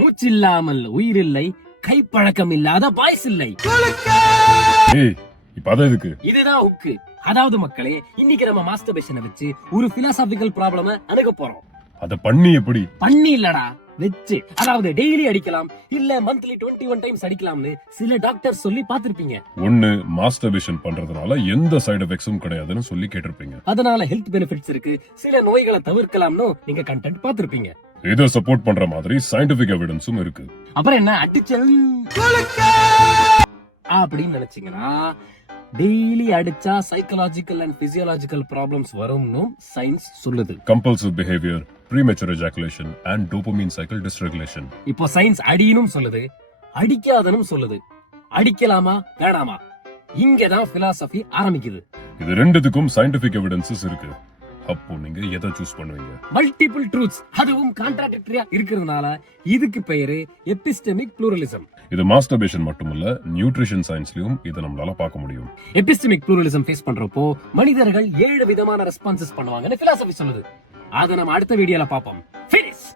மூச்சில்லாமல் உயிரில்லை, கைப்பழக்கம் இல்லாத பாய்ஸ் இல்லை. ஏய் இப்ப அத எதுக்கு? இதுதான் ஹுக்கு. அதாவது மக்களே, இன்னைக்கு நம்ம மாஸ்டர்பேஷனை வச்சு ஒரு பிலாசாபிக்கல் ப்ராப்ளம அணுக போறோம். அத பண்ணி எப்படி? பண்ணி இல்லடா, வெச்சு. அதாவது டெய்லி அடிக்கலாம், இல்ல மந்த்லி 21 டைம்ஸ் அடிக்கலாம்னு சில டாக்டர் சொல்லி பாத்திருப்பீங்க. ஒண்ணு மாஸ்டர்பேஷன் பண்றதுனால எந்த சைடு எஃபெக்ட்ஸும் கிடையாதுன்னு சொல்லி கேட்டிருப்பீங்க. அதனால ஹெல்த் பெனிஃபிட்ஸ் இருக்கு, சில நோய்களை தவிர்க்கலாம்னு நீங்க கண்டென்ட் பாத்திருப்பீங்க. இத சப்போர்ட் பண்ற மாதிரி சயின்டிபிக் எவிடன்ஸும் இருக்கு. அப்புறம் என்ன அடிச்சல் அப்படின்னு நினைச்சீங்கன்னா, டெய்லி அடிச்சா சைக்கலாஜிக்கல் அண்ட் பிசியோலாஜிக்கல் ப்ராப்ளம்ஸ் வரும்னு சயின்ஸ் சொல்லுது. Compulsive behaviour, premature ejaculation and dopamine cycle dysregulation. இப்போ சயின்ஸ் அடினும் சொல்லுது, அடிக்காதனும் சொல்லுது. அடிக்கலாமா வேணாமா, இங்கதான் பிலாசபி ஆரம்பிக்குது. இது ரெண்டுத்துக்கும் சயின்டிபிக் எவிடன்சஸ் இருக்கு. அப்போ நீங்க எதை சூஸ் பண்ணுவீங்க? மல்டிபிள் ட்ரூத்ஸ், அதுவும் கான்ட்ராடிக்டரியா இருக்கிறதுனால இதுக்கு பெயரு எபிஸ்டெமிக் ப்ளூரலிசம். இது மாஸ்டர்பேஷன் மட்டுமல்ல, நியூட்ரிஷன் சயின்ஸ்லயும் இதை நம்மளால பார்க்க முடியும். எபிஸ்டெமிக் ப்ளூரலிசம் ஃபேஸ் பண்றப்போ மனிதர்கள் 7 விதமான ரெஸ்பான்சஸ் பண்ணுவாங்கன்னு பிலாசபி சொல்லுது. அத நம்ம அடுத்த வீடியோல பாப்போம்.